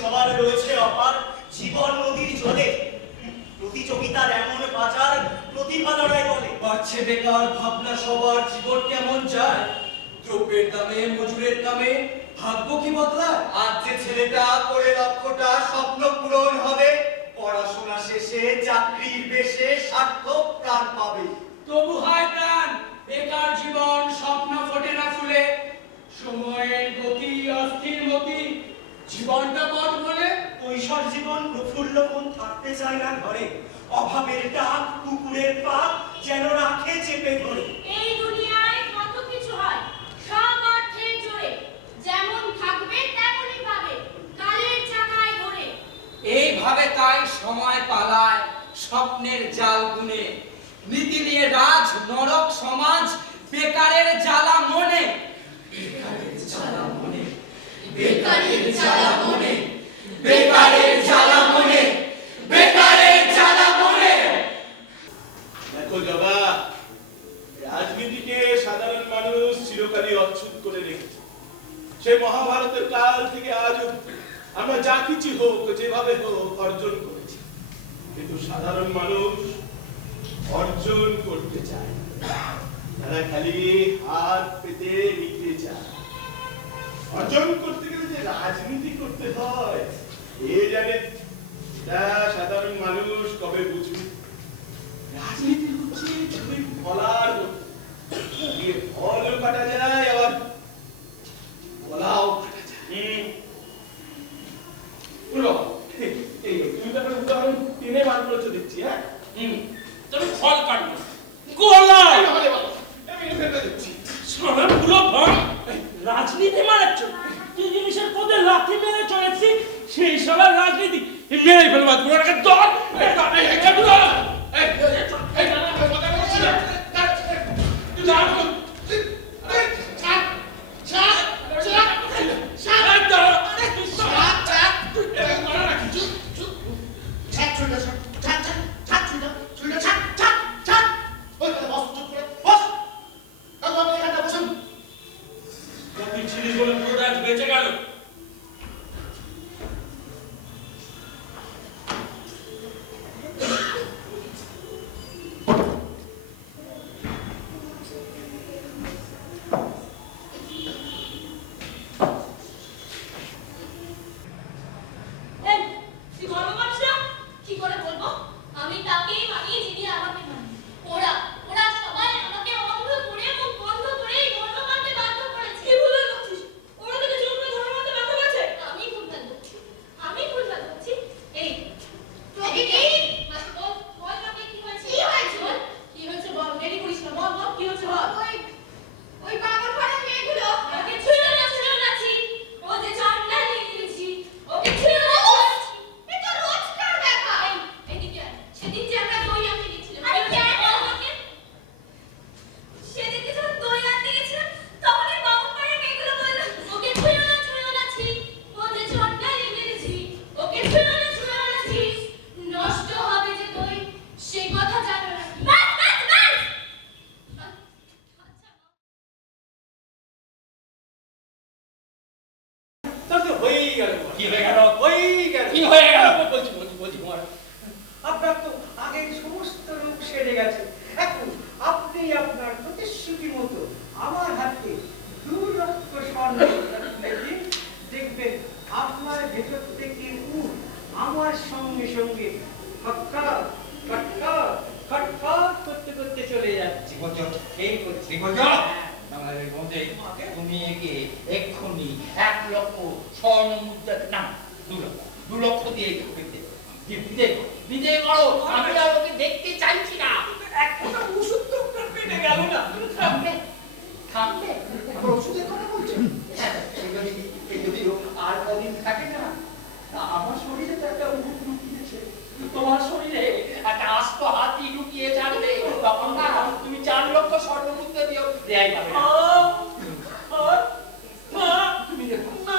সবার রয়েছে অপার, জীবন নদীর জলে প্রতিযোগিতার এমন বাজার, প্রতিভা লড়াই বলে। বাড়ছে বেকার ভাবনা, সবার জীবন কেমন যায়, দ্রব্যের দামে মজুরের দামে ভাগ্য কি বদলায়। আজ যে ছেলেটা করে লক্ষ্যটা স্বপ্ন পূরণ হবে, পড়াশোনা শেষে চাকরির বেশে সার্থক প্রাণ পাবে। তবু হয় প্রাণ, বেকার জীবন স্বপ্ন ফোটে না ফুলে, সময়ের গতি অস্থির মতি, জীবনটা পথ বলে। কৈশোর জীবন প্রফুল্ল মন থাকতে চায় না ঘরে, অভাবের ডাক কুকুরের পাক যেন রাখে চেপে ধরে। এই দুনিয়ায় কত কিছু হয়, সব অর্থের জোরে, যেমন থাকবে তেমনই পাবে, কালের চাকায় ঘোরে। এইভাবে তাই সময় পালায় স্বপ্নের জাল বুনে, নীতি নিয়ে রাজ নরক সমাজ, বেকারের জ্বালা মনে, বেকারের জ্বালা মনে, বেকারের জ্বালা মনে, বেকারের জ্বালা মনে, বেকারের জ্বালা মনে। দেখো জবা, রাজনীতিকে সাধারণ মানুষ চিরকালই অচ্ছুত করে রেখেছে। সে মহাভারতের কাল থেকে আজ অবধি আমরা যা কিছু হোক যেভাবে হোক অর্জন করেছি, কিন্তু সাধারণ মানুষ অর্জন করতে চায়, তারা খালি হাত পেতে নিতে চায়। অর্জন করতে গেলে যে রাজনীতি করতে হয় এ জানে, এটা সাধারণ মানুষ কবে বুঝবে। রাজনীতি হচ্ছে ছবি ফলার মতো, ফল কাটা যায় আবার ফলাও কাটা যায়। তুমি তো একটা উদাহরণ টেনে বার করেছো দেখছি। হ্যাঁ, তবে ফল কাটবো গোলাই আমি ফেলতে দিচ্ছি। সোনার গুলো ভাঙ রাজনীতি মারাচ্ছ, কি জিনিসের পদে লাথি মেরে চলেছি সেই সবার রাজনীতি মেরে ফেলবা তোমার একটা দল। বেঁচে গেল আপনার তো আগে সমস্ত রূপ সেরে গেছে, এখন আপনি আপনার প্রতিশ্রুতি মতো আমার হাতে 2 লক্ষ স্বর্ণ দেখবেন আপনার ভেতর থেকে আমার সঙ্গে সঙ্গে খটখট খটখট খটখট করতে করতে চলে যাচ্ছে। এই করছি তুমি একে এক্ষুনি 1 লক্ষ স্বর্ণ মুদ্রা না 2 লক্ষ দিয়ে বিদায় করো, আমি আর ওকে দেখতে চাইছি না। একটা ওষুধ তো পেটে গেল না, খাবে খাবে ওষুধের কথা বলছেন। যদি আর কদিন থাকে না, আমার শরীরে তো একটা ওষুধ লুকিয়েছে, তোমার শরীরে একটা আস্ত হাতি লুকিয়ে যাবে, তখন না তুমি 4 লক্ষ স্বর্ণ মুদ্রা দিও, দেয় পাবে না। তুমি দেখো না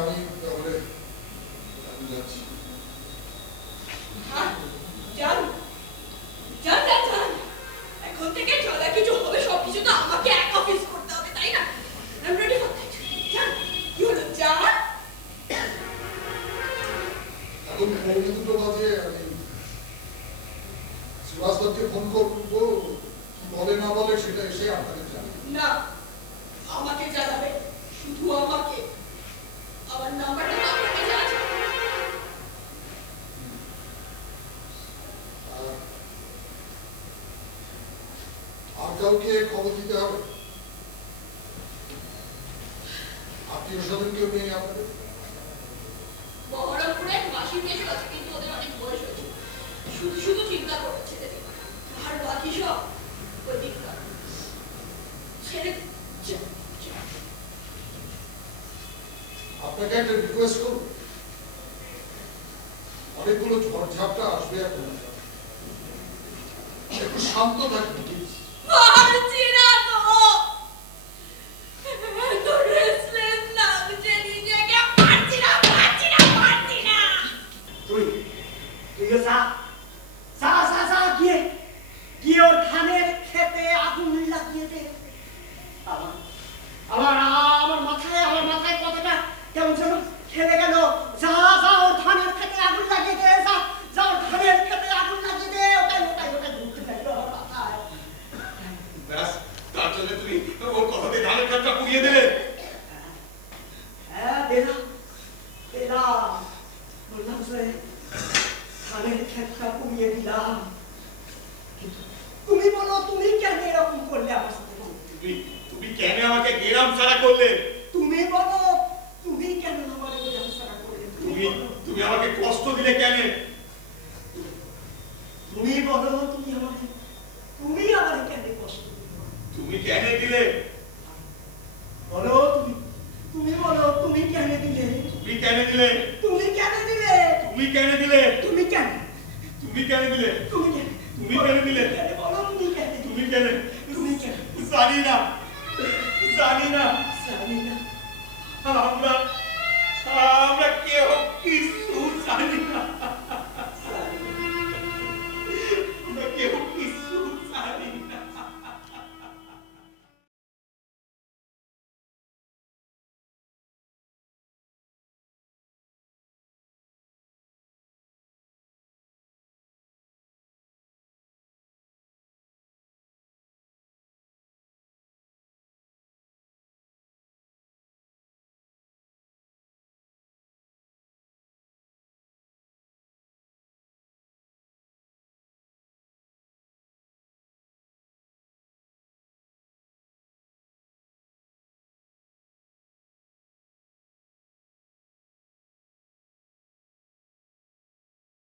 আমি তাহলে আমি যাচ্ছি। হ্যাঁ, যান যান যান যান। এখন থেকে যা কিছু হবে সবকিছু তো আমাকে একা ফেস করতে হবে, তাই না? I'm ready for that. যান, কি হলো, যান। এখন পৌনে 2টো বাজে, আমি শ্রীবাস্তবকে ফোন করবো, কি বলে না বলে সেটা এসে আপনাদের জানাবো। না, আমাকে জানাবে, শুধু আমাকে। আমার নাম্বারটা তো আপনার কাছে আছে। আর কাউকে খবর দিতে হবে? আত্মীয় স্বজন কেউ নেই আপনাদের? বহরমপুরে মাসির মেয়ে আছে, কিন্তু ওদের অনেক বয়স হয়েছে, শুধু শুধু চিন্তা করে ছেড়ে দিই। আর বাকি সব ওই দিককার ছেড়ে আপনাকে একটা রিকোয়েস্ট করব, অনেকগুলো ঝড়ঝাপটা আসবে এখন, একটু শান্ত থাকবেন প্লিজ। পারছি না তো, এত রেস্টলেস লাগছে নিজেকে, পারছি না। তুইও যা গিয়ে ওর ধানের খেতে আগুন লাগিয়ে দে। আমার মাথায় কথাটা কেমন যেন খেলে গেল। যা ওর ধানের খেতে আগুন লাগিয়ে দে, যা ওর ধানের খেতে আগুন লাগিয়ে দে। ওটাই ঘুরতে থাকলো আমার মাথায়। ব্যাস, তার জন্য তুমি ওর কথাতে ধানের কাঠটা পুড়িয়ে দিলে। হ্যাঁ, দিলাম বললাম যে ধানের খেতটা পুড়িয়ে দিলাম, কিন্তু তুমি বলো, তুমি কেন এরকম করলে আমার সাথে? তুমি কেন আমাকে গেরাম ছাড়া করলে? তুমি বলো, তুমি কেন আমার গেরাম ছাড়া করলে? তুমি আমাকে কষ্ট দিলে কেন? তুমি বলো, তুমি আমাকে কেন কষ্ট দিলে? তুমি কেন দিলে? বলো, তুমি বলো, তুমি কেন দিলে? তুমি কেন দিলে? তুমি কেন দিলে? তুমি কেন দিলে? তুমি কেন? তুমি কেন দিলে? তুমি কেন? তুমি কেন দিলে? বলো, তুমি কেন? তুমি কেন? তুমি কেন? জানি না। জানি না। আমরা